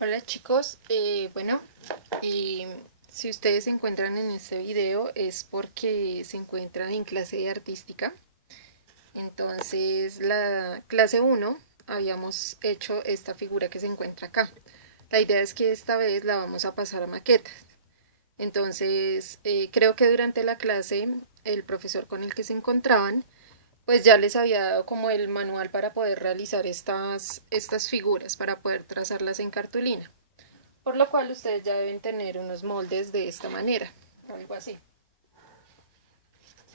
Hola chicos, bueno, eh, si ustedes se encuentran en este video es porque se encuentran en clase de artística. Entonces la clase uno habíamos hecho esta figura que se encuentra acá. La idea es que esta vez la vamos a pasar a maquetas. Entonces creo que durante la clase el profesor con el que se encontraban pues ya les había dado como el manual para poder realizar estas figuras, para poder trazarlas en cartulina. Por lo cual ustedes ya deben tener unos moldes de esta manera, algo así.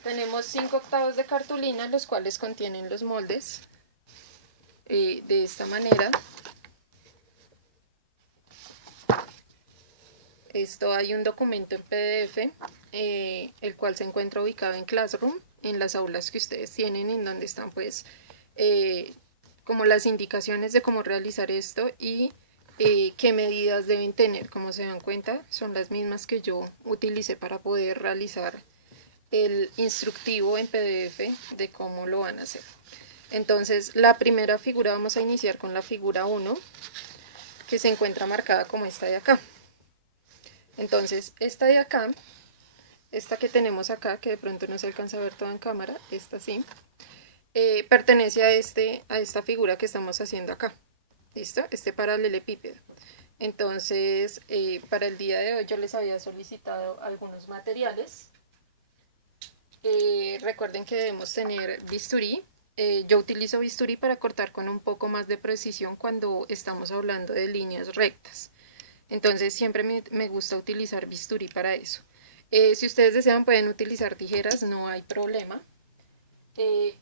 Tenemos 5 octavos de cartulina, los cuales contienen los moldes de esta manera. Esto hay un documento en PDF, el cual se encuentra ubicado en Classroom, en las aulas que ustedes tienen, en donde están pues como las indicaciones de cómo realizar esto y qué medidas deben tener. Como se dan cuenta, son las mismas que yo utilicé para poder realizar el instructivo en PDF de cómo lo van a hacer. Entonces, la primera figura vamos a iniciar con la figura 1, que se encuentra marcada como esta de acá. Entonces, esta de acá, esta que tenemos acá, que de pronto no se alcanza a ver toda en cámara, esta sí, pertenece a esta figura que estamos haciendo acá. ¿Listo? Este paralelepípedo. Entonces, para el día de hoy yo les había solicitado algunos materiales. Recuerden que debemos tener bisturí. Yo utilizo bisturí para cortar con un poco más de precisión cuando estamos hablando de líneas rectas. Entonces siempre me gusta utilizar bisturí para eso. Si ustedes desean pueden utilizar tijeras, no hay problema.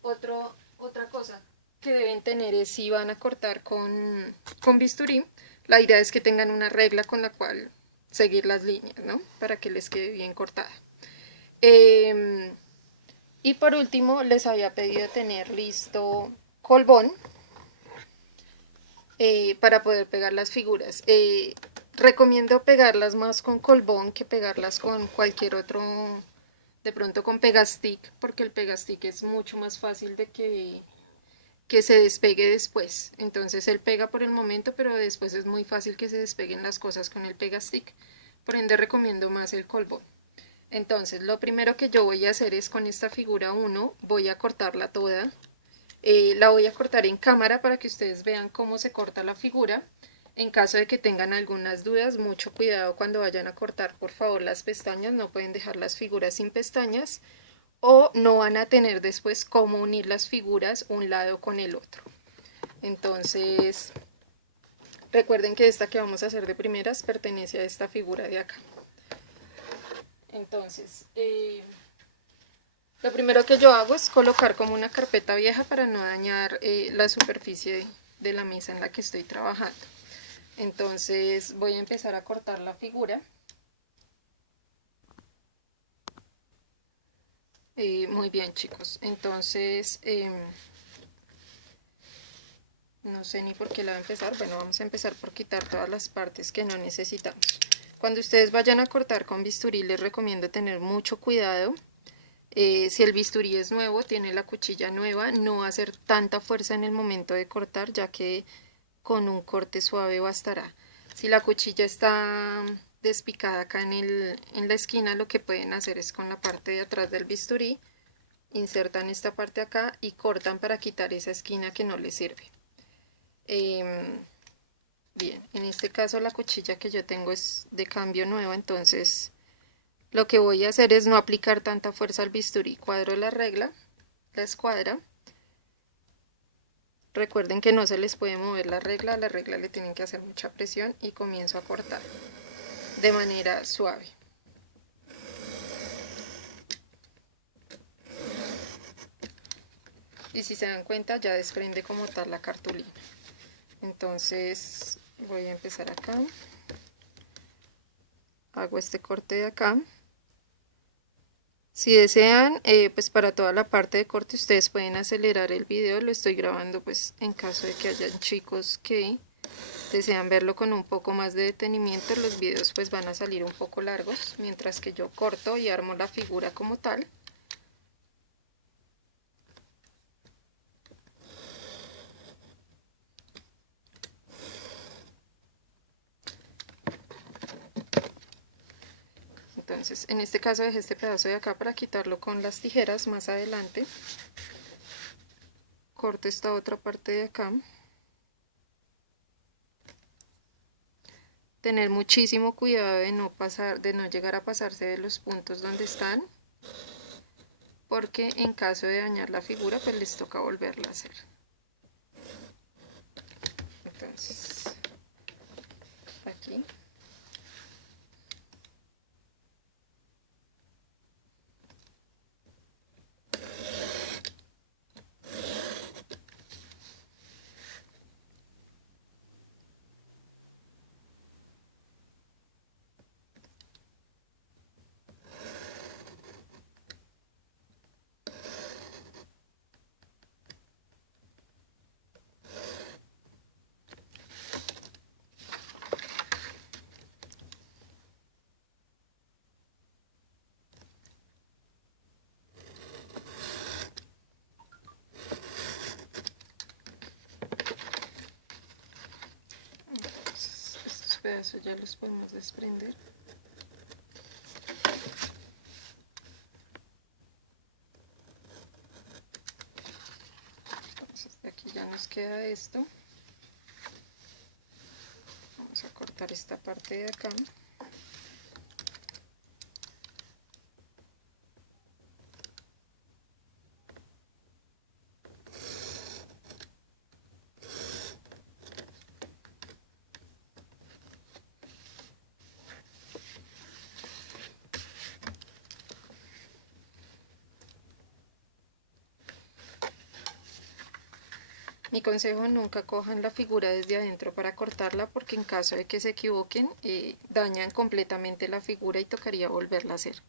Otra cosa que deben tener es si van a cortar con bisturí, la idea es que tengan una regla con la cual seguir las líneas, ¿no? Para que les quede bien cortada. Y por último les había pedido tener listo colbón para poder pegar las figuras. Recomiendo pegarlas más con colbón que pegarlas con cualquier otro, de pronto con pegastick, porque el pegastick es mucho más fácil de que se despegue después. Entonces él pega por el momento, pero después es muy fácil que se despeguen las cosas con el pegastick. Por ende recomiendo más el colbón. Entonces lo primero que yo voy a hacer es con esta figura 1, voy a cortarla toda. La voy a cortar en cámara para que ustedes vean cómo se corta la figura. En caso de que tengan algunas dudas, mucho cuidado cuando vayan a cortar, por favor, las pestañas. No pueden dejar las figuras sin pestañas o no van a tener después cómo unir las figuras un lado con el otro. Entonces, recuerden que esta que vamos a hacer de primeras pertenece a esta figura de acá. Entonces, lo primero que yo hago es colocar como una carpeta vieja para no dañar la superficie de la mesa en la que estoy trabajando. Entonces voy a empezar a cortar la figura. Muy bien chicos, entonces no sé ni por qué la voy a empezar. Bueno, vamos a empezar por quitar todas las partes que no necesitamos. Cuando ustedes vayan a cortar con bisturí les recomiendo tener mucho cuidado. Si el bisturí es nuevo, tiene la cuchilla nueva, no hacer tanta fuerza en el momento de cortar, ya que con un corte suave bastará. Si la cuchilla está despicada acá en la esquina, lo que pueden hacer es con la parte de atrás del bisturí, insertan esta parte acá y cortan para quitar esa esquina que no les sirve. Bien, en este caso la cuchilla que yo tengo es de cambio nuevo, entonces lo que voy a hacer es no aplicar tanta fuerza al bisturí. Cuadro la regla, la escuadra. Recuerden que no se les puede mover la regla le tienen que hacer mucha presión y comienzo a cortar de manera suave. Y si se dan cuenta ya desprende como tal la cartulina. Entonces voy a empezar acá, hago este corte de acá. Si desean, pues para toda la parte de corte ustedes pueden acelerar el video, lo estoy grabando pues en caso de que hayan chicos que desean verlo con un poco más de detenimiento. Los videos pues van a salir un poco largos mientras que yo corto y armo la figura como tal. Entonces, en este caso dejé este pedazo de acá para quitarlo con las tijeras más adelante. Corto esta otra parte de acá. Tener muchísimo cuidado de no llegar a pasarse de los puntos donde están, porque en caso de dañar la figura, pues les toca volverla a hacer. Entonces, aquí. Entonces, estos pedazos ya los podemos desprender. Entonces, de aquí ya nos queda esto. Vamos a cortar esta parte de acá. Mi consejo: nunca cojan la figura desde adentro para cortarla, porque en caso de que se equivoquen, dañan completamente la figura y tocaría volverla a hacer.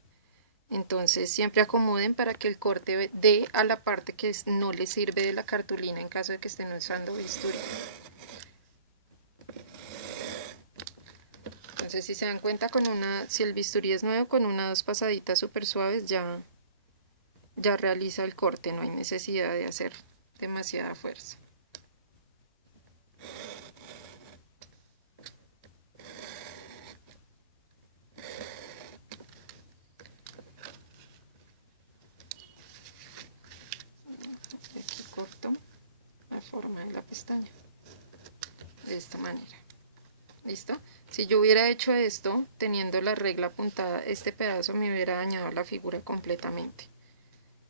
Entonces siempre acomoden para que el corte dé a la parte que no les sirve de la cartulina en caso de que estén usando bisturí. Entonces, si se dan cuenta, si el bisturí es nuevo, con una o dos pasaditas súper suaves ya realiza el corte, no hay necesidad de hacer demasiada fuerza. Y aquí corto la forma de la pestaña de esta manera. ¿Listo? Si yo hubiera hecho esto teniendo la regla apuntada, este pedazo me hubiera dañado la figura completamente.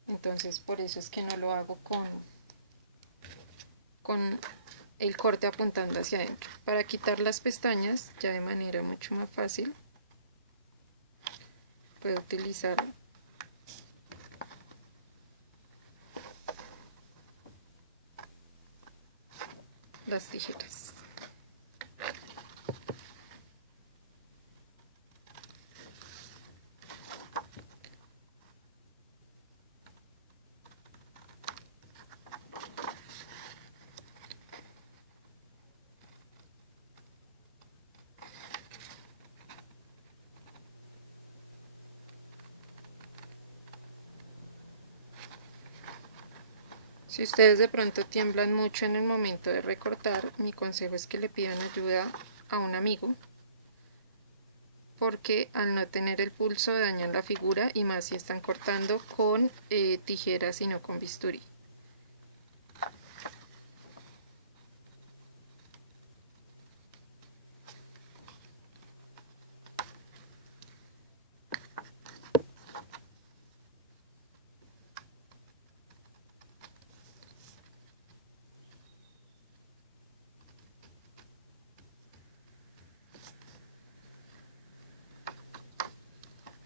Entonces, por eso es que no lo hago con el corte apuntando hacia adentro. Para quitar las pestañas ya de manera mucho más fácil, puedo utilizar las tijeras. Si ustedes de pronto tiemblan mucho en el momento de recortar, mi consejo es que le pidan ayuda a un amigo, porque al no tener el pulso dañan la figura, y más si están cortando con tijeras y no con bisturí.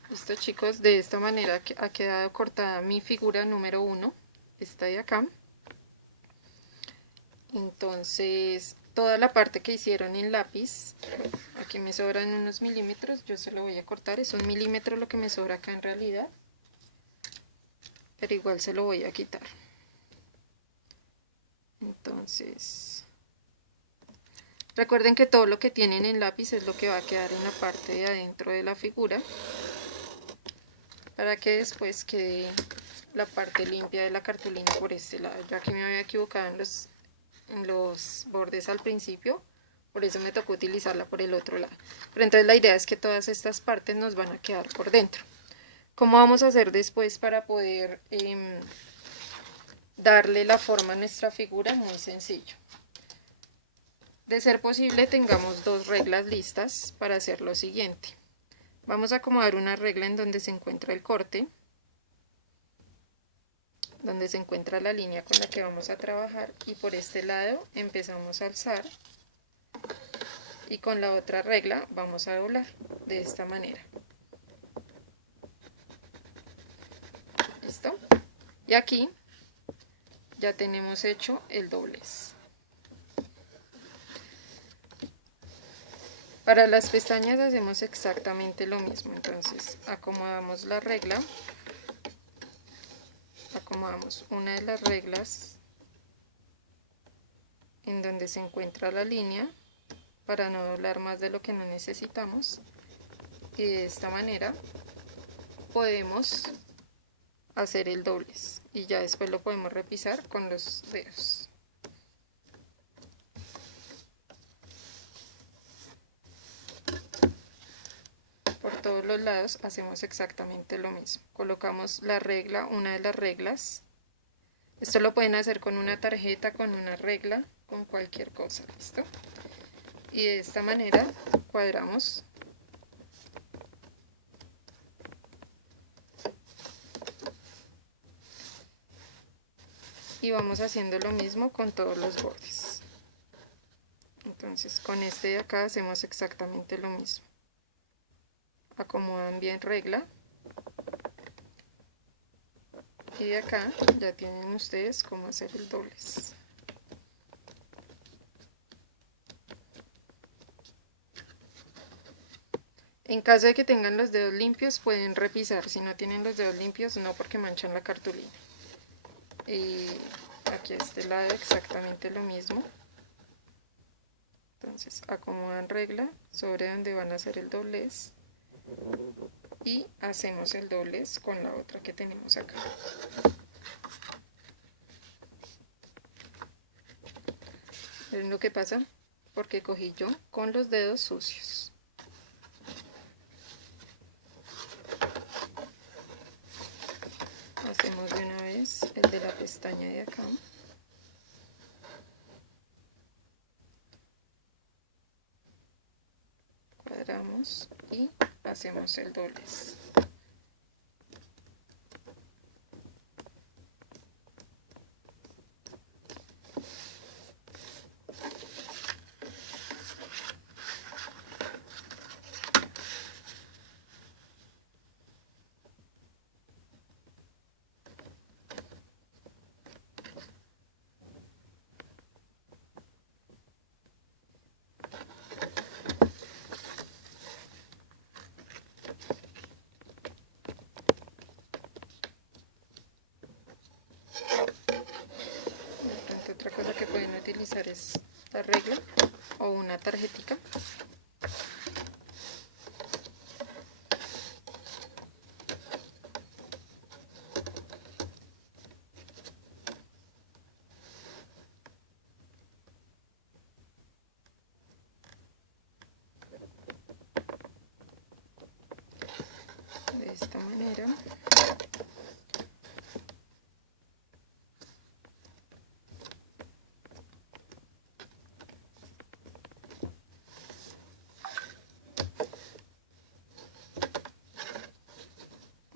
Listo, chicos, de esta manera ha quedado cortada mi figura número 1, esta de acá. Entonces, toda la parte que hicieron en lápiz, aquí me sobran unos milímetros, yo se lo voy a cortar, es 1 milímetro lo que me sobra acá en realidad, pero igual se lo voy a quitar. Entonces, recuerden que todo lo que tienen en lápiz es lo que va a quedar en la parte de adentro de la figura, para que después quede la parte limpia de la cartulina por este lado. Ya que me había equivocado en los bordes al principio, por eso me tocó utilizarla por el otro lado. Pero entonces la idea es que todas estas partes nos van a quedar por dentro. ¿Cómo vamos a hacer después para poder darle la forma a nuestra figura? Muy sencillo. De ser posible, tengamos dos reglas listas para hacer lo siguiente. Vamos a acomodar una regla en donde se encuentra el corte, donde se encuentra la línea con la que vamos a trabajar, y por este lado empezamos a alzar y con la otra regla vamos a doblar de esta manera. ¿Listo? Y aquí ya tenemos hecho el doblez. Para las pestañas hacemos exactamente lo mismo. Entonces acomodamos la regla, acomodamos una de las reglas en donde se encuentra la línea para no doblar más de lo que no necesitamos, y de esta manera podemos hacer el doblez y ya después lo podemos repisar con los dedos. Por todos los lados hacemos exactamente lo mismo. Colocamos la regla, una de las reglas. Esto lo pueden hacer con una tarjeta, con una regla, con cualquier cosa. ¿Listo? Y de esta manera cuadramos y vamos haciendo lo mismo con todos los bordes. Entonces con este de acá hacemos exactamente lo mismo. Acomodan bien regla y de acá ya tienen ustedes cómo hacer el doblez. En caso de que tengan los dedos limpios pueden repisar, si no tienen los dedos limpios no, porque manchan la cartulina. Aquí a este lado exactamente lo mismo. Entonces acomodan regla sobre donde van a hacer el doblez y hacemos el doblez con la otra que tenemos acá. ¿Ven lo que pasa? Porque cogí yo con los dedos sucios. Hacemos de una vez el de la pestaña de acá. Cuadramos y hacemos el doblez. Otra cosa que pueden utilizar es la regla o una tarjetica. De esta manera.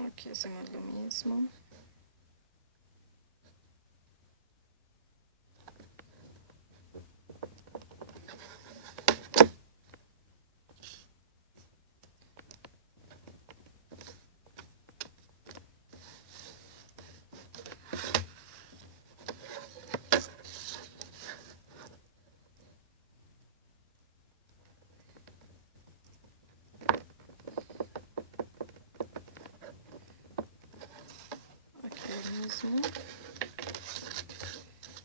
Aquí hacemos lo mismo.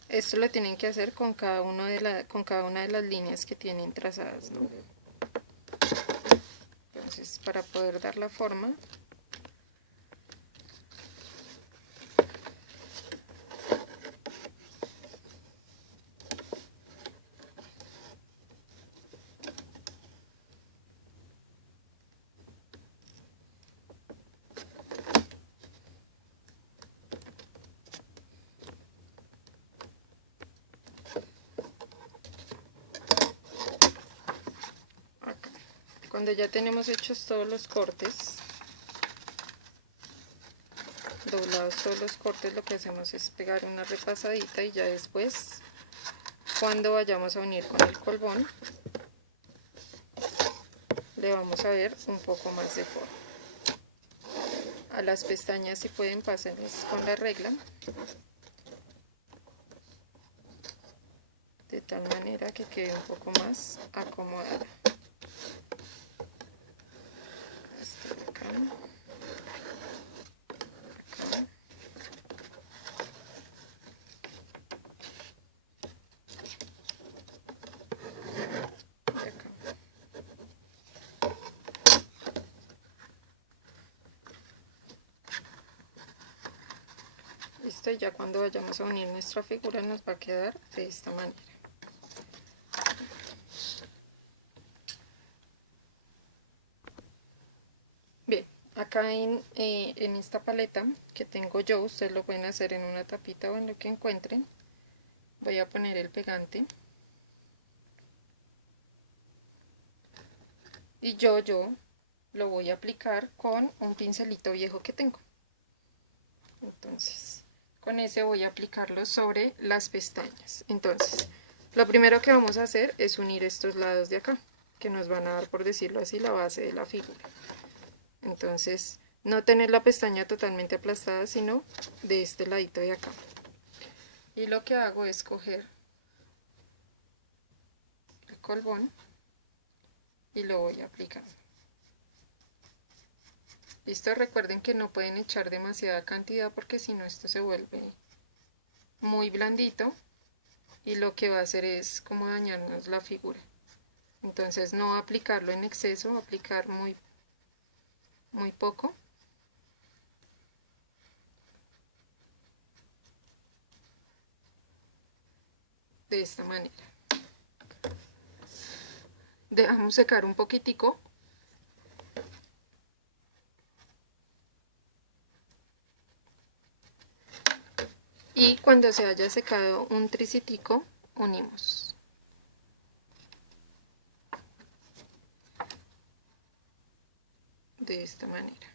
Esto lo tienen que hacer con cada una de las líneas que tienen trazadas, ¿no? Entonces, para poder dar la forma, Cuando ya tenemos hechos todos los cortes, doblados todos los cortes, lo que hacemos es pegar una repasadita y ya después, cuando vayamos a unir con el colbón, le vamos a ver un poco más de forma. A las pestañas, si pueden, pásenlas con la regla, de tal manera que quede un poco más acomodada. Hasta acá, acá. Y acá. Listo, y ya cuando vayamos a unir nuestra figura nos va a quedar de esta manera. Bien, acá en esta paleta que tengo yo, ustedes lo pueden hacer en una tapita o en lo que encuentren. Voy a poner el pegante. Y yo lo voy a aplicar con un pincelito viejo que tengo. Entonces, con ese voy a aplicarlo sobre las pestañas. Entonces, lo primero que vamos a hacer es unir estos lados de acá, que nos van a dar, por decirlo así, la base de la figura. Entonces, no tener la pestaña totalmente aplastada, sino de este ladito de acá. Y lo que hago es coger el colbón y lo voy a aplicar. Listo, recuerden que no pueden echar demasiada cantidad porque si no esto se vuelve muy blandito y lo que va a hacer es como dañarnos la figura. Entonces no aplicarlo en exceso, aplicar muy poco. De esta manera. Dejamos secar un poquitico. Y cuando se haya secado un tricitico, unimos. De esta manera.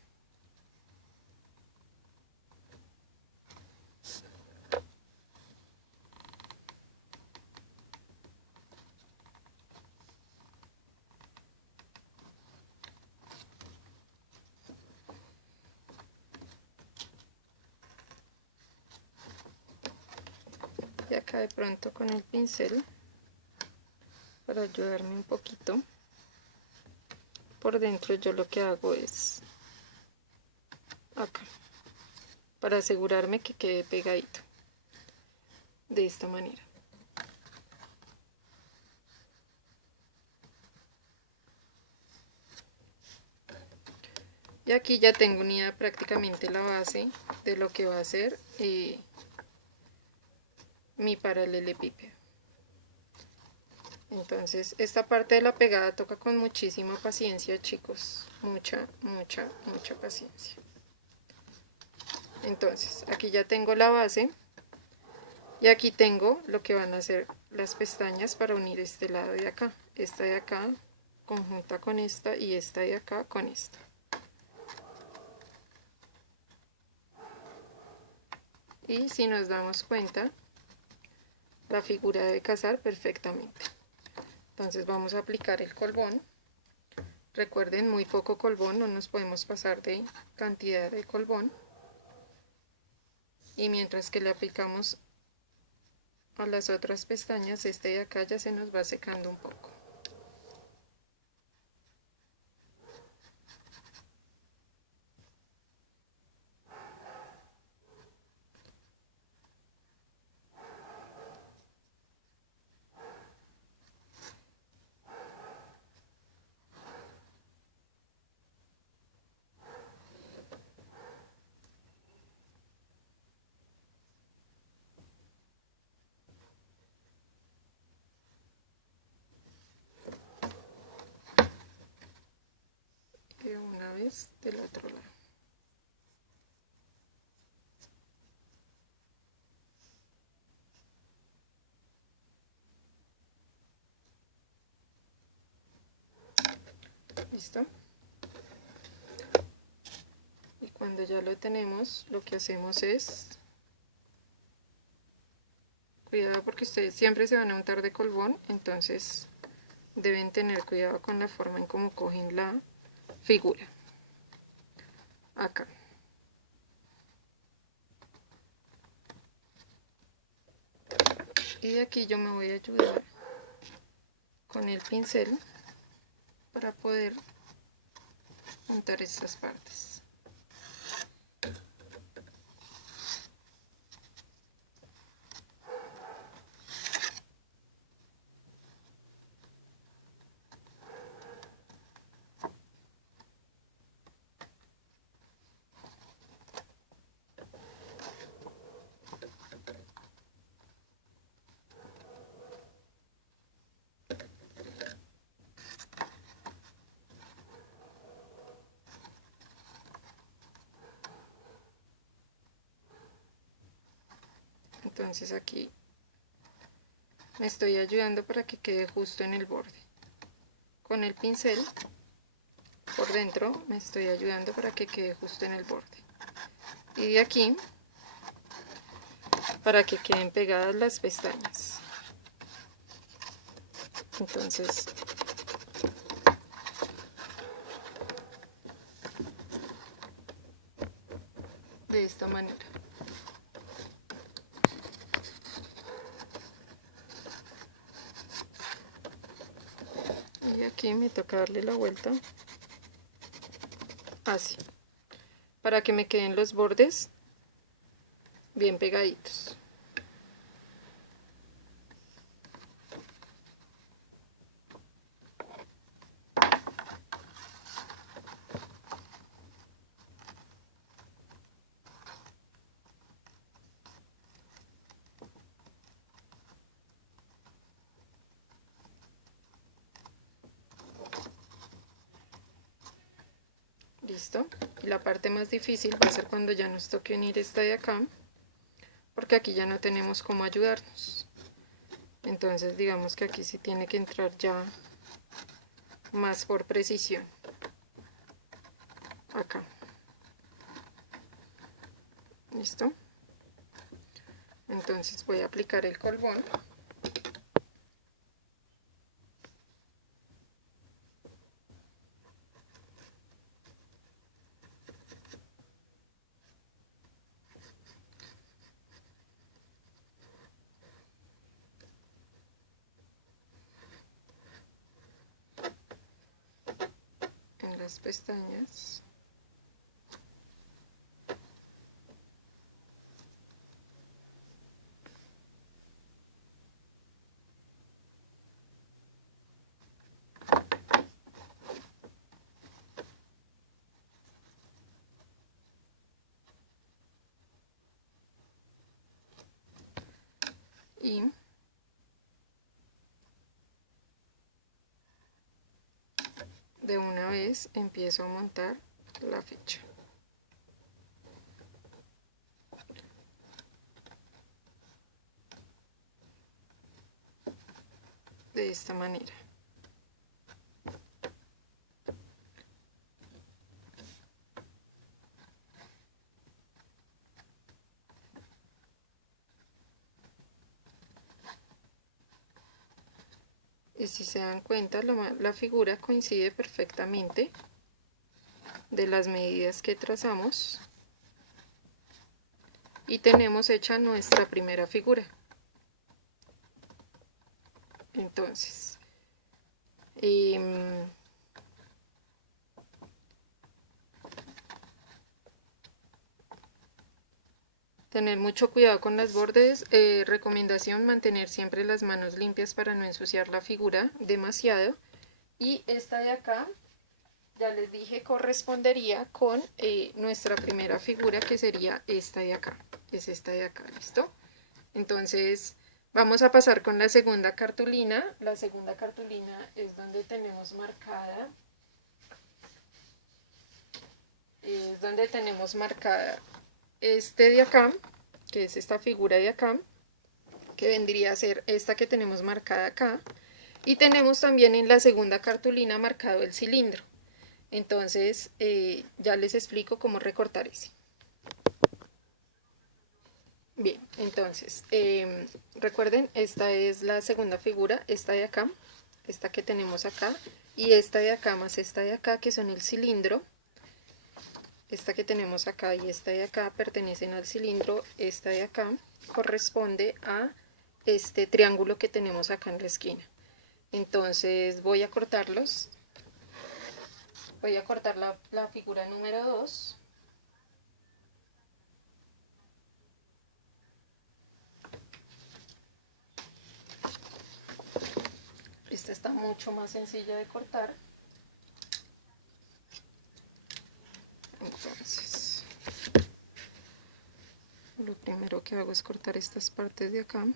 Y acá de pronto con el pincel, para ayudarme un poquito, por dentro yo lo que hago es acá, para asegurarme que quede pegadito. De esta manera. Y aquí ya tengo unida prácticamente la base de lo que va a ser mi paralelepípedo. Entonces esta parte de la pegada toca con muchísima paciencia, chicos, mucha paciencia. Entonces aquí ya tengo la base y aquí tengo lo que van a ser las pestañas para unir este lado de acá, esta de acá conjunta con esta y esta de acá con esta. Y si nos damos cuenta, la figura debe casar perfectamente. Entonces vamos a aplicar el colbón. Recuerden, muy poco colbón, no nos podemos pasar de cantidad de colbón. Y mientras que le aplicamos a las otras pestañas, este de acá ya se nos va secando un poco. Y una vez del otro lado. ¿Listo? Y cuando ya lo tenemos, lo que hacemos es, cuidado porque ustedes siempre se van a untar de colbón, entonces deben tener cuidado con la forma en cómo cogen la figura. Acá. Y de aquí yo me voy a ayudar con el pincel para poder untar estas partes. Entonces aquí me estoy ayudando para que quede justo en el borde. Con el pincel por dentro me estoy ayudando para que quede justo en el borde. Y de aquí para que queden pegadas las pestañas. Entonces de esta manera. Y aquí me toca darle la vuelta así, para que me queden los bordes bien pegaditos. Listo. Y la parte más difícil va a ser cuando ya nos toque unir esta de acá, porque aquí ya no tenemos cómo ayudarnos. Entonces digamos que aquí sí tiene que entrar ya más por precisión. Acá. ¿Listo? Entonces voy a aplicar el colbón. En las pestañas. Y de una vez empiezo a montar la ficha. De esta manera. Y si se dan cuenta, la figura coincide perfectamente de las medidas que trazamos y tenemos hecha nuestra primera figura. Entonces, tener mucho cuidado con los bordes. Recomendación: mantener siempre las manos limpias para no ensuciar la figura demasiado. Y esta de acá, ya les dije, correspondería con nuestra primera figura, que sería esta de acá. Es esta de acá, ¿listo? Entonces vamos a pasar con la segunda cartulina. La segunda cartulina es donde tenemos marcada, este de acá, que es esta figura de acá, que vendría a ser esta que tenemos marcada acá. Y tenemos también en la segunda cartulina marcado el cilindro. Entonces ya les explico cómo recortar ese. Bien, entonces recuerden, esta es la segunda figura, esta de acá, esta que tenemos acá, y esta de acá más esta de acá, que son el cilindro. Esta que tenemos acá y esta de acá pertenecen al cilindro. Esta de acá corresponde a este triángulo que tenemos acá en la esquina. Entonces voy a cortarlos. Voy a cortar la figura número 2. Esta está mucho más sencilla de cortar. Entonces, lo primero que hago es cortar estas partes de acá.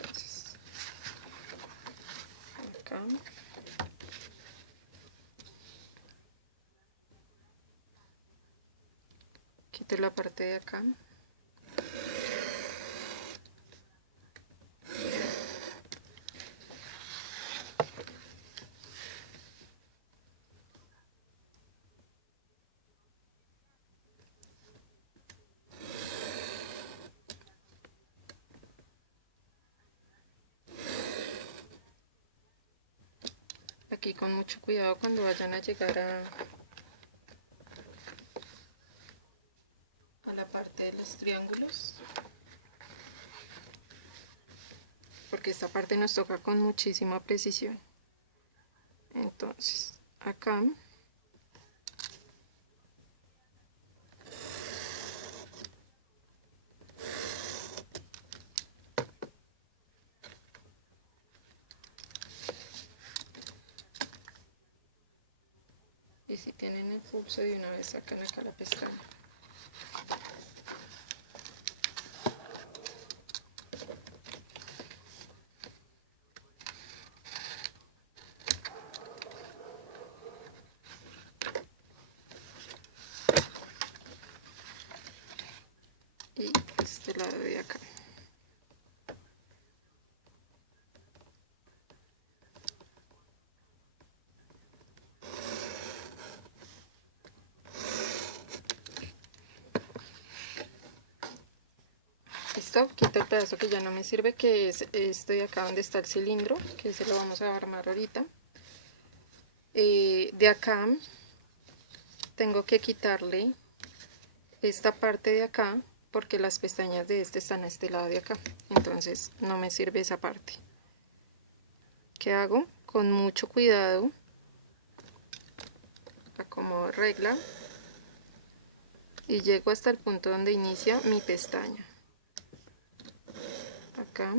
Entonces, acá. Quito la parte de acá. Aquí con mucho cuidado cuando vayan a llegar a la parte de los triángulos, porque esta parte nos toca con muchísima precisión. Entonces acá y si tienen el pulso de una vez sacan acá la pestaña. Y este lado de acá. Listo, quito el pedazo que ya no me sirve, que es este de acá donde está el cilindro, que se lo vamos a armar ahorita. De acá tengo que quitarle esta parte de acá, porque las pestañas de este están a este lado de acá, entonces no me sirve esa parte. ¿Qué hago? Con mucho cuidado acomodo regla y llego hasta el punto donde inicia mi pestaña. Acá.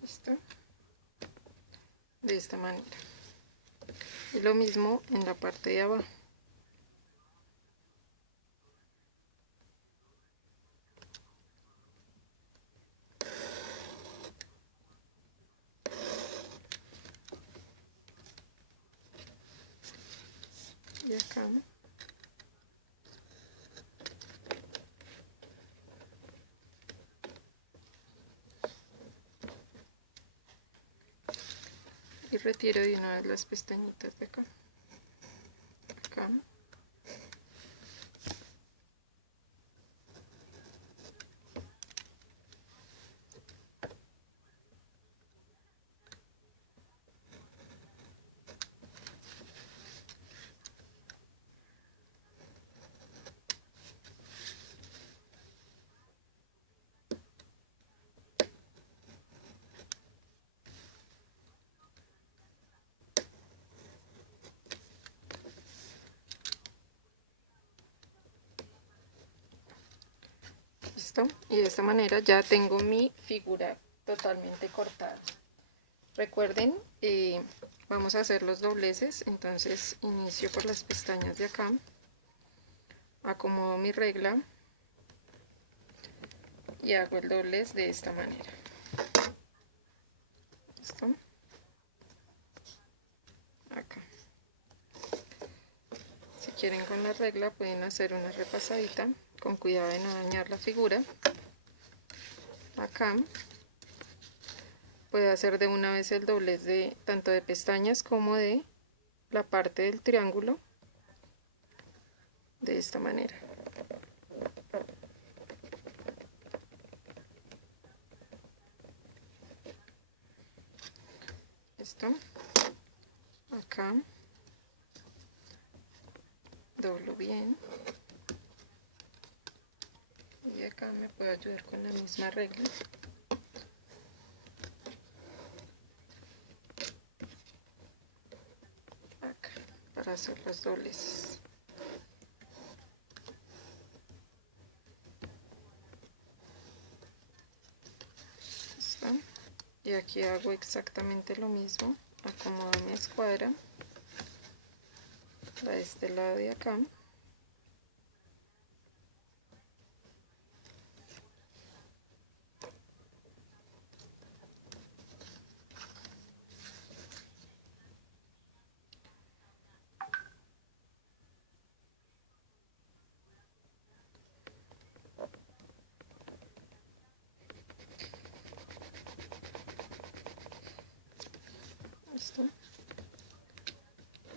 ¿Listo? De esta manera. Y lo mismo en la parte de abajo. Y acá. Y retiro de una vez las pestañitas de acá. Acá. ¿Listo? Y de esta manera ya tengo mi figura totalmente cortada. Recuerden, vamos a hacer los dobleces, entonces inicio por las pestañas de acá, acomodo mi regla y hago el doblez de esta manera. quieren con la regla pueden hacer una repasadita con cuidado de no dañar la figura. Acá puede hacer de una vez el doblez de tanto de pestañas como de la parte del triángulo de esta manera. Listo. Acá doblo bien y acá me puedo ayudar con la misma regla. Acá para hacer los dobleces. ¿Listo? Y aquí hago exactamente lo mismo, acomodo mi escuadra a este lado de acá. ¿Listo?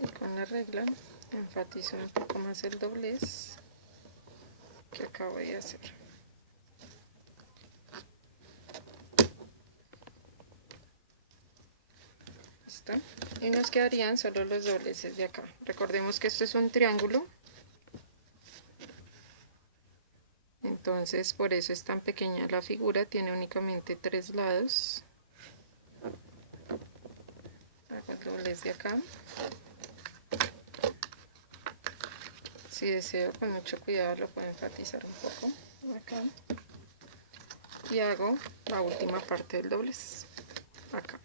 Y con la regla enfatizo un poco más el doblez que acabo de hacer. ¿Listo? Y nos quedarían solo los dobleces de acá. Recordemos que esto es un triángulo, entonces por eso es tan pequeña la figura, tiene únicamente 3 lados. Hago el doblez de acá. Si deseo, con mucho cuidado lo puedo enfatizar un poco acá. Y hago la última parte del doblez acá.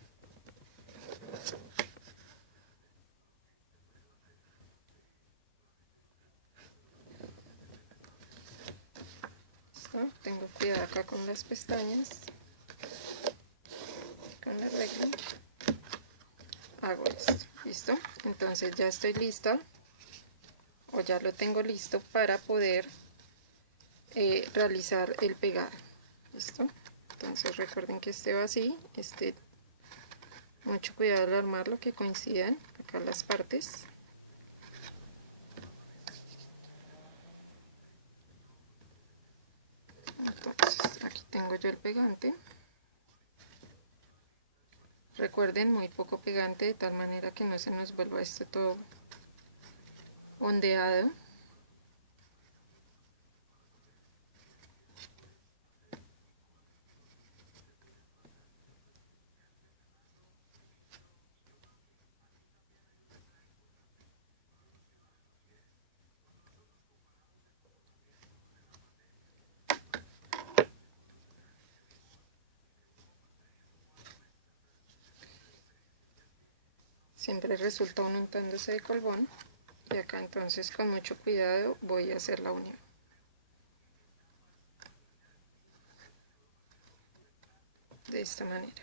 ¿Listo? Tengo cuidado acá con las pestañas, con la regla. Hago esto. ¿Listo? Entonces ya estoy lista, o ya lo tengo listo para poder realizar el pegado. ¿Listo? Entonces recuerden que este va así, mucho cuidado al armarlo, que coincidan acá las partes. Entonces aquí tengo yo el pegante. Recuerden, muy poco pegante, de tal manera que no se nos vuelva esto todo ondeado. Siempre resulta uno untándose de colbón, y acá entonces con mucho cuidado voy a hacer la unión. De esta manera.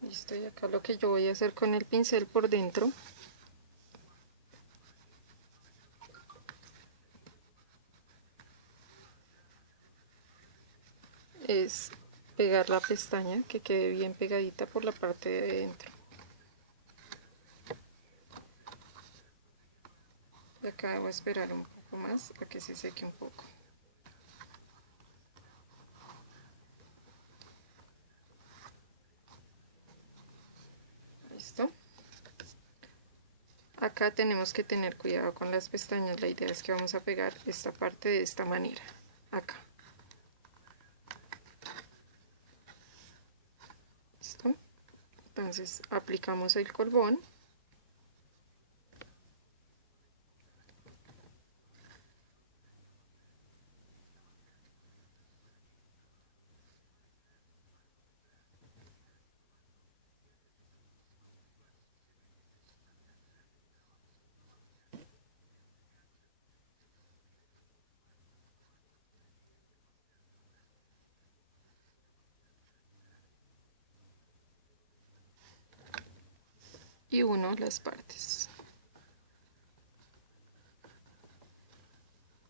Listo, y acá lo que yo voy a hacer con el pincel por dentro es pegar la pestaña, que quede bien pegadita por la parte de dentro. Y acá debo esperar un poco más a que se seque un poco. Listo. Acá tenemos que tener cuidado con las pestañas. La idea es que vamos a pegar esta parte de esta manera, acá. Entonces aplicamos el colbón. Y uno las partes.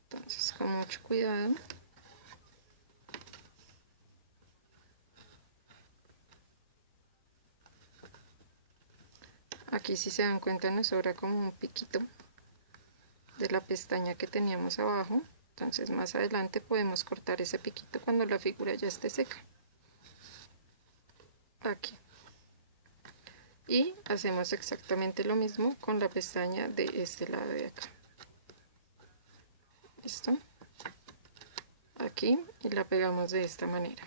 Entonces con mucho cuidado. Aquí, si se dan cuenta, nos sobra como un piquito de la pestaña que teníamos abajo. Entonces más adelante podemos cortar ese piquito cuando la figura ya esté seca. Aquí. Y hacemos exactamente lo mismo con la pestaña de este lado de acá. ¿Listo? Aquí, y la pegamos de esta manera.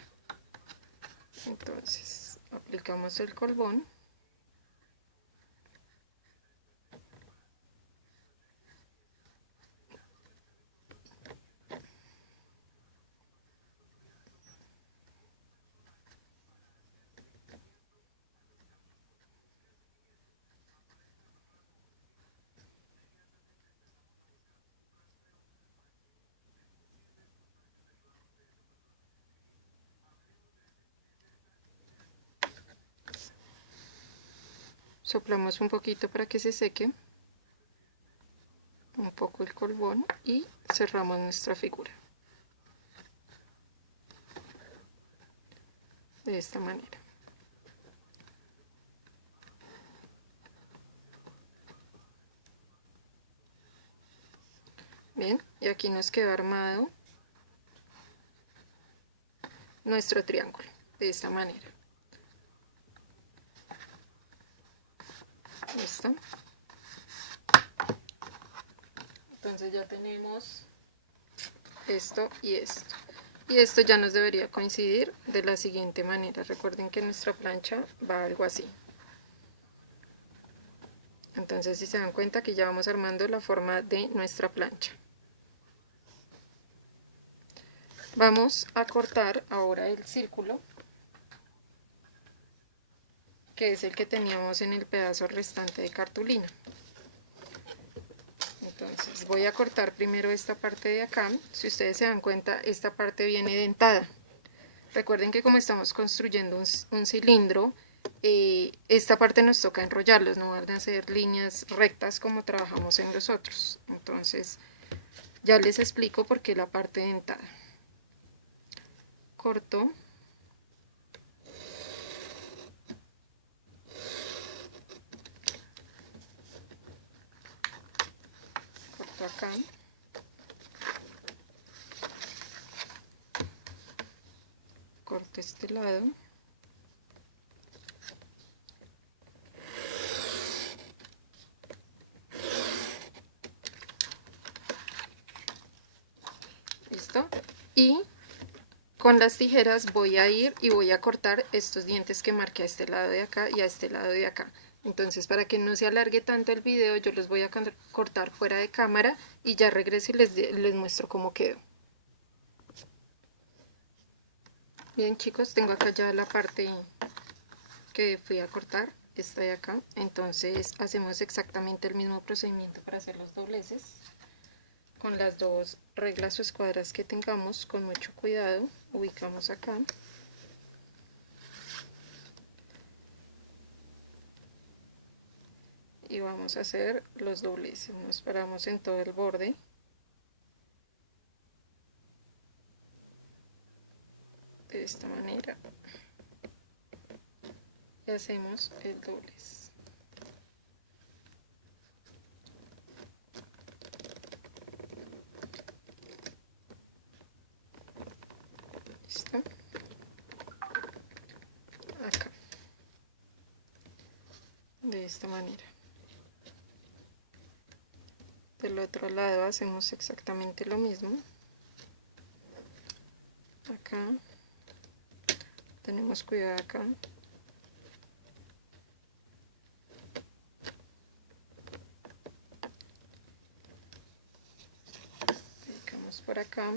Entonces aplicamos el colbón. Soplamos un poquito para que se seque un poco el colbón y cerramos nuestra figura de esta manera. Bien, y aquí nos quedó armado nuestro triángulo de esta manera. ¿Listo? Entonces ya tenemos esto y esto. Y esto ya nos debería coincidir de la siguiente manera. Recuerden que nuestra plancha va algo así. Entonces, si se dan cuenta, aquí ya vamos armando la forma de nuestra plancha. Vamos a cortar ahora el círculo, que es el que teníamos en el pedazo restante de cartulina. Entonces voy a cortar primero esta parte de acá. Si ustedes se dan cuenta, esta parte viene dentada. Recuerden que como estamos construyendo un cilindro, esta parte nos toca enrollarlos, no van a ser líneas rectas como trabajamos en los otros. Entonces ya les explico por qué la parte dentada. Corto. Corto acá. Corto este lado. ¿Listo? Y con las tijeras voy a ir y voy a cortar estos dientes que marqué a este lado de acá y a este lado de acá. Entonces, para que no se alargue tanto el video, yo los voy a cortar fuera de cámara y ya regreso y les muestro cómo quedó. Bien, chicos, tengo acá ya la parte que fui a cortar, esta de acá. Entonces hacemos exactamente el mismo procedimiento para hacer los dobleces. Con las dos reglas o escuadras que tengamos, con mucho cuidado, ubicamos acá. Y vamos a hacer los dobleces. Nos paramos en todo el borde. De esta manera. Y hacemos el doblez. ¿Listo? Acá. De esta manera. Del otro lado hacemos exactamente lo mismo. Acá. Tenemos cuidado acá. acá.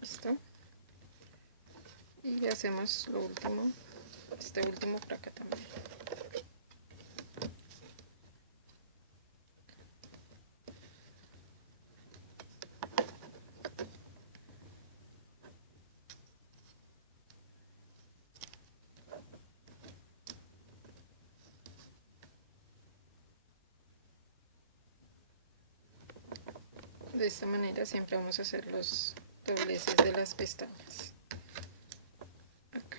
Listo. Y hacemos lo último, este último por acá también. De esta manera siempre vamos a hacer los dobleces de las pestañas. Acá.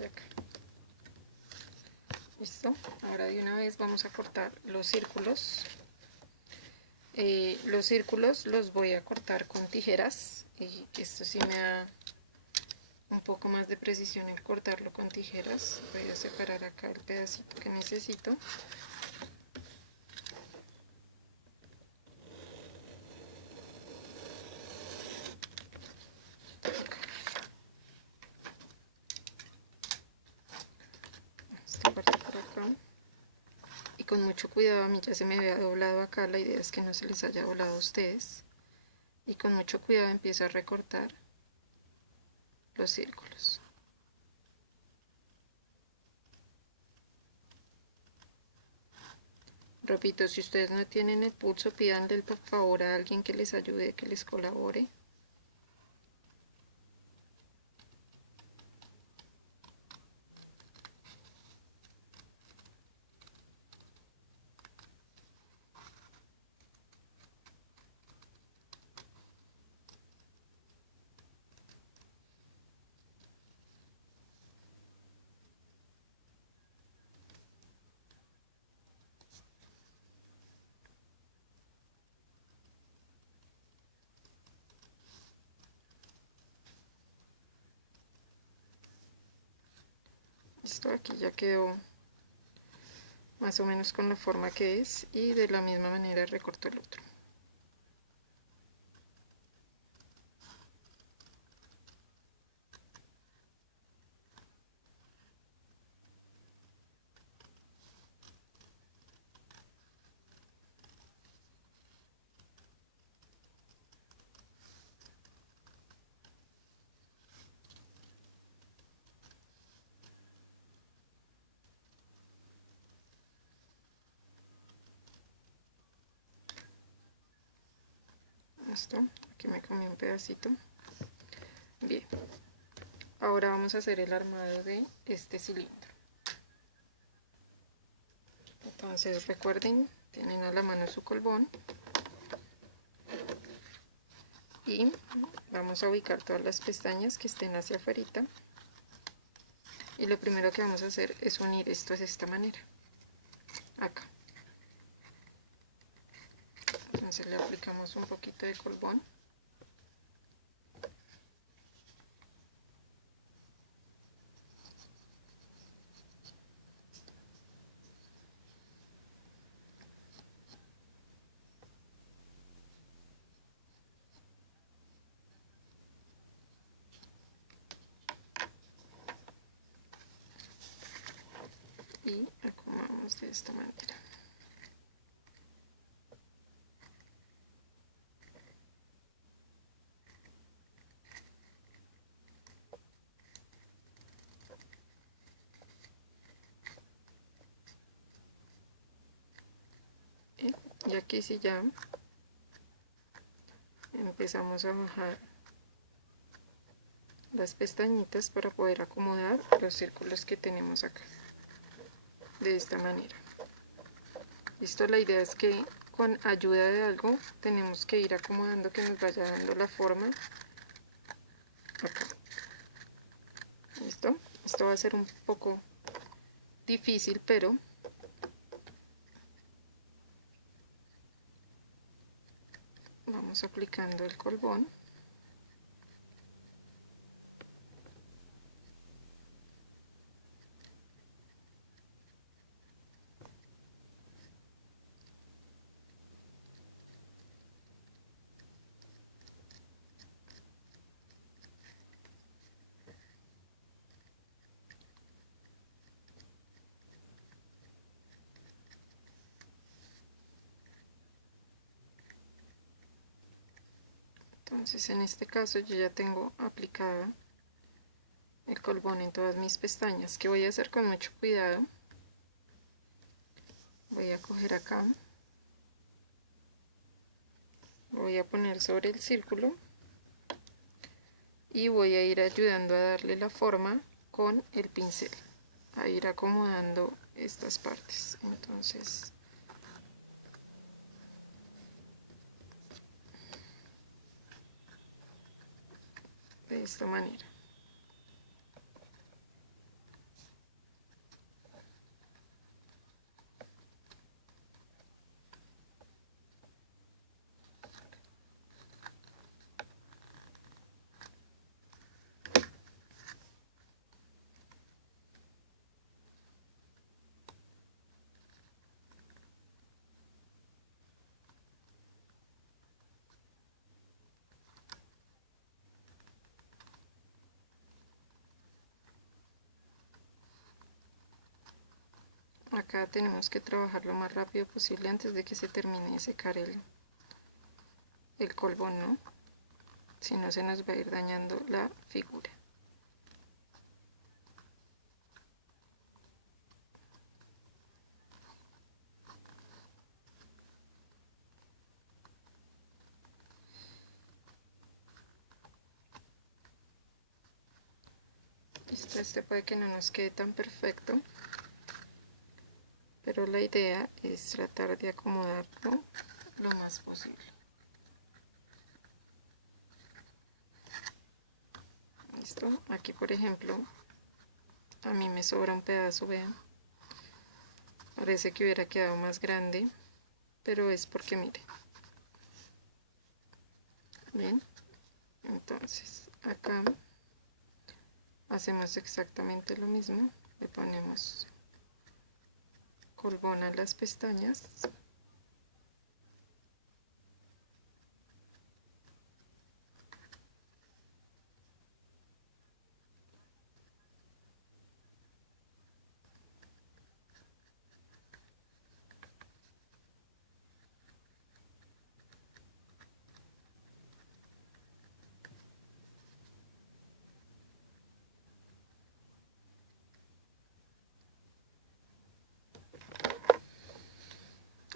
Y acá. Listo. Ahora de una vez vamos a cortar los círculos. Los círculos los voy a cortar con tijeras. Y esto sí me da un poco más de precisión el cortarlo con tijeras. Voy a separar acá el pedacito que necesito. Esta parte por acá. Y con mucho cuidado, a mí ya se me había doblado acá, la idea es que no se les haya doblado a ustedes. Y con mucho cuidado empiezo a recortar los círculos. Repito, si ustedes no tienen el pulso, pídanle por favor a alguien que les ayude, que les colabore. Esto aquí ya quedó más o menos con la forma que es, y de la misma manera recorto el otro. Listo, aquí me comí un pedacito. Bien, ahora vamos a hacer el armado de este cilindro. Entonces recuerden, tienen a la mano su colbón y vamos a ubicar todas las pestañas que estén hacia afuera, y lo primero que vamos a hacer es unir esto de esta manera, acá. Entonces le aplicamos un poquito de colbón. Y acomodamos de esta manera. Y aquí sí ya empezamos a bajar las pestañitas para poder acomodar los círculos que tenemos acá, de esta manera. Listo, la idea es que con ayuda de algo tenemos que ir acomodando que nos vaya dando la forma. Acá. ¿Listo? Esto va a ser un poco difícil, pero vamos aplicando el colbón. Entonces en este caso yo ya tengo aplicada el colbón en todas mis pestañas. ¿Qué voy a hacer con mucho cuidado? Voy a coger acá, lo voy a poner sobre el círculo y voy a ir ayudando a darle la forma con el pincel, a ir acomodando estas partes. Entonces de esta manera. Acá tenemos que trabajar lo más rápido posible antes de que se termine de secar el colbón, ¿no? Si no, se nos va a ir dañando la figura. Listo, este puede que no nos quede tan perfecto, pero la idea es tratar de acomodarlo lo más posible. Listo, aquí por ejemplo a mí me sobra un pedazo, vean, parece que hubiera quedado más grande, pero es porque mire, bien, entonces acá hacemos exactamente lo mismo, le ponemos colbón a las pestañas.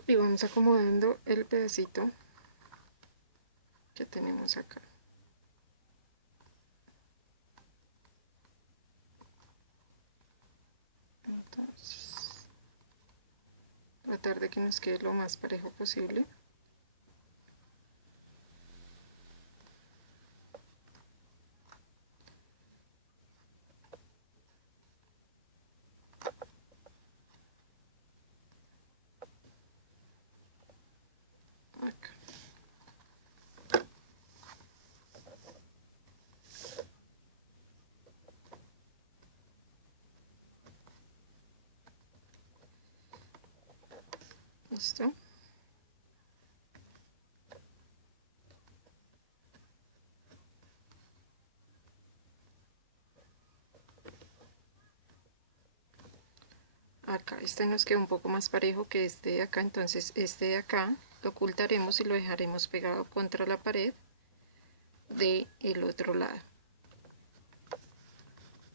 Y vamos acomodando el pedacito que tenemos acá. Entonces, tratar de que nos quede lo más parejo posible. Acá. Listo. Acá este nos queda un poco más parejo que este de acá, entonces este de acá lo ocultaremos y lo dejaremos pegado contra la pared del otro lado.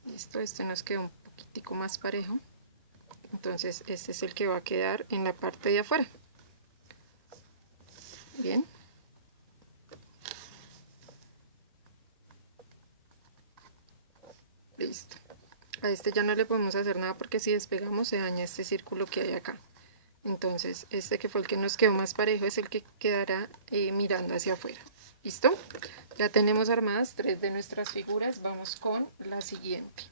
Listo, este nos queda un poquitico más parejo, entonces este es el que va a quedar en la parte de afuera. Bien. Listo. A este ya no le podemos hacer nada porque si despegamos se daña este círculo que hay acá. Entonces este que fue el que nos quedó más parejo es el que quedará mirando hacia afuera. ¿Listo? Ya tenemos armadas 3 de nuestras figuras. Vamos con la siguiente.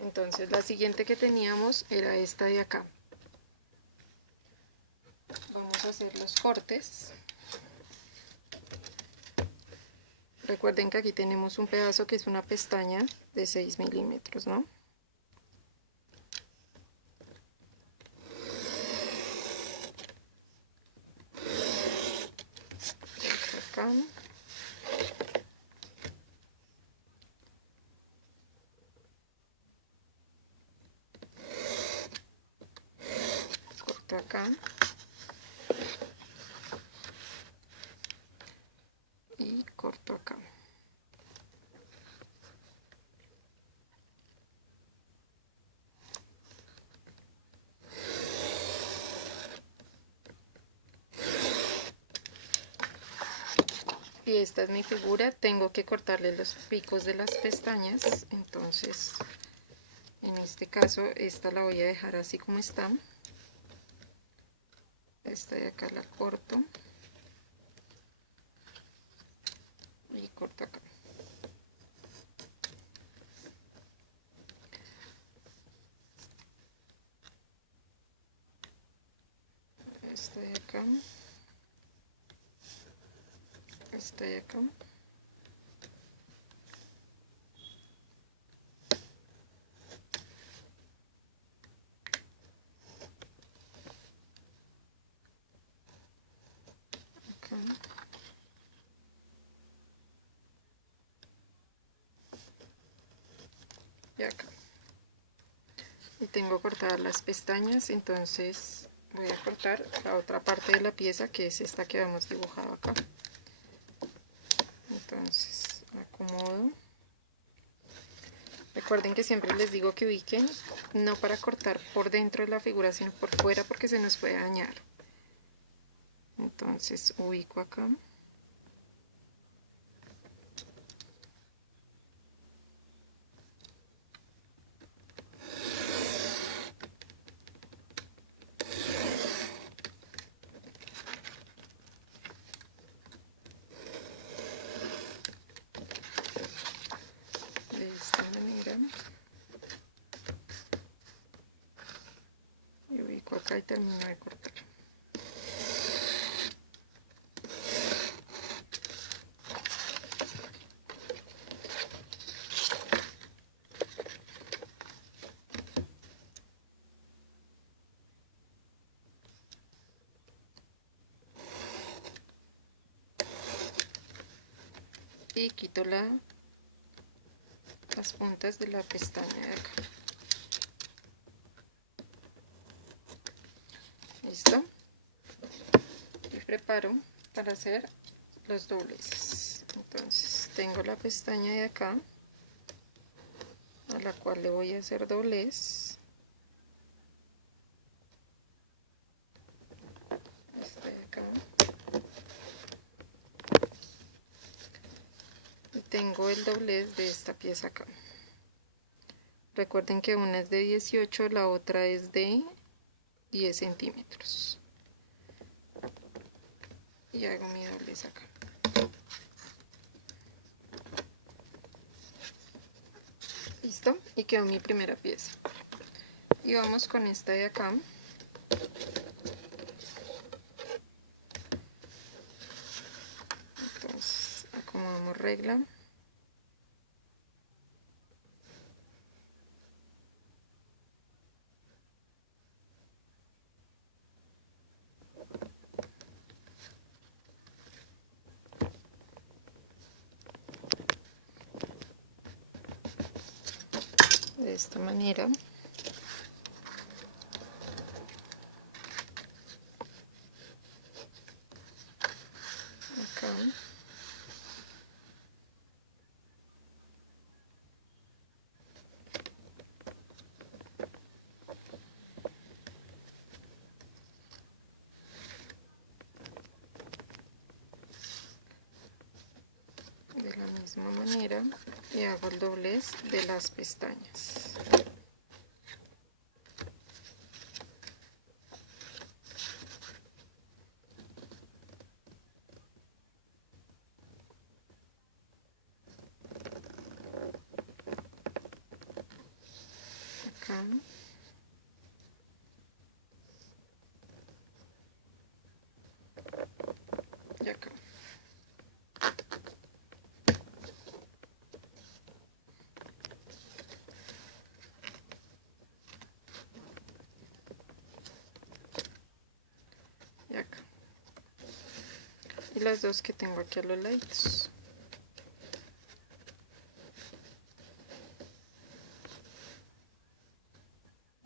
Entonces la siguiente que teníamos era esta de acá. Vamos a hacer los cortes. Recuerden que aquí tenemos un pedazo que es una pestaña de 6 milímetros, ¿no? Acá. Corto acá. Y corto acá. Y esta es mi figura. Tengo que cortarle los picos de las pestañas, entonces en este caso esta la voy a dejar así como está. Esta de acá la corto y corto acá. Esta de acá. Esta de acá. Acá. Y acá. Y tengo cortadas las pestañas, entonces voy a cortar la otra parte de la pieza, que es esta que habíamos dibujado acá. Entonces acomodo. Recuerden que siempre les digo que ubiquen, no para cortar por dentro de la figura, sino por fuera, porque se nos puede dañar. Entonces ubico acá. De esta manera. Y ubico acá y termino de cortar. Y quito las puntas de la pestaña de acá. Listo. Y preparo para hacer los dobleces. Entonces tengo la pestaña de acá, a la cual le voy a hacer doblez. Esta de acá. Y tengo el doblez de esta pieza acá. Recuerden que una es de 18, la otra es de 10 centímetros. Y hago mi doblez acá. Listo, y quedó mi primera pieza. Y vamos con esta de acá. Entonces acomodamos regla. De esta manera. Acá. De la misma manera y hago el doblez de las pestañas. acá. Y acá. Y acá. Y las dos que tengo aquí a los lados.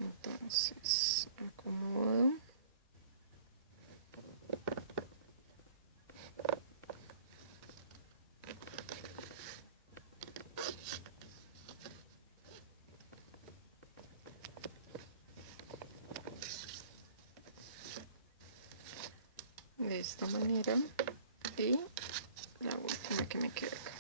Entonces acomodo. De esta manera. Y la última que me queda acá.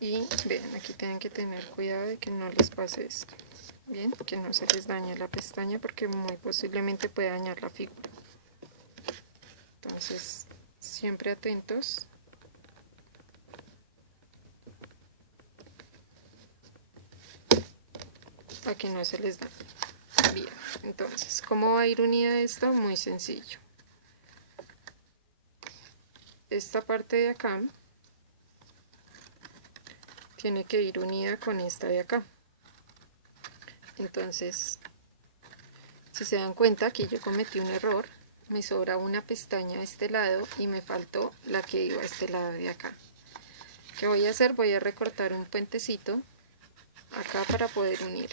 Y vean, aquí tienen que tener cuidado de que no les pase esto. Bien, que no se les dañe la pestaña porque muy posiblemente puede dañar la figura. Entonces, siempre atentos. A que no se les dañe. Bien, entonces, ¿cómo va a ir unida esto? Muy sencillo. Esta parte de acá tiene que ir unida con esta de acá. Entonces, si se dan cuenta, aquí yo cometí un error. Me sobra una pestaña a este lado y me faltó la que iba a este lado de acá. ¿Qué voy a hacer? Voy a recortar un puentecito acá para poder unir.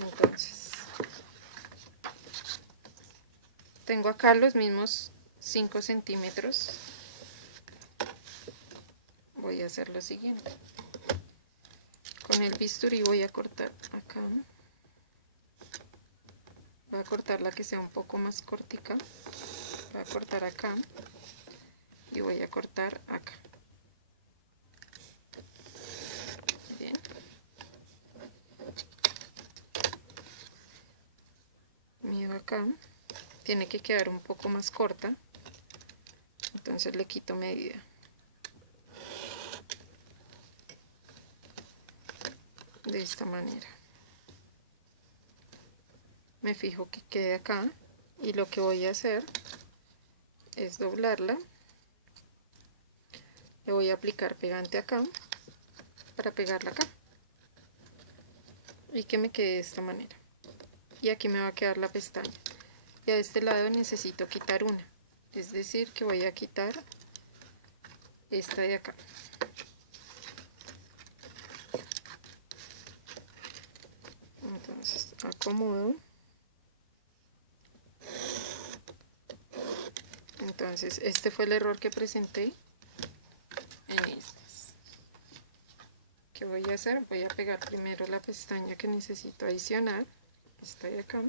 Entonces, tengo acá los mismos 5 centímetros. Voy a hacer lo siguiente. Con el bisturí voy a cortar acá. Voy a cortar la que sea un poco más cortica. Voy a cortar acá. Y voy a cortar acá. Bien. Mido acá. Tiene que quedar un poco más corta. Entonces le quito medida. De esta manera. Me fijo que quede acá. Y lo que voy a hacer es doblarla. Le voy a aplicar pegante acá para pegarla acá y que me quede de esta manera. Y aquí me va a quedar la pestaña. Y a este lado necesito quitar una, es decir que voy a quitar esta de acá. Entonces acomodo. Entonces este fue el error que presenté en estas. ¿Qué voy a hacer? Voy a pegar primero la pestaña que necesito adicionar, esta de acá.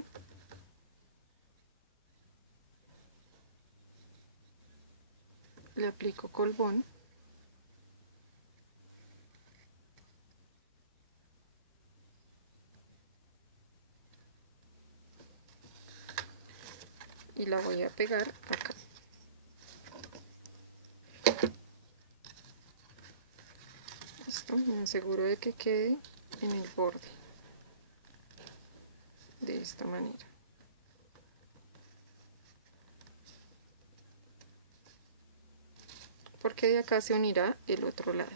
Le aplico colbón. Y la voy a pegar acá. Listo, me aseguro de que quede en el borde. De esta manera. Porque de acá se unirá el otro lado.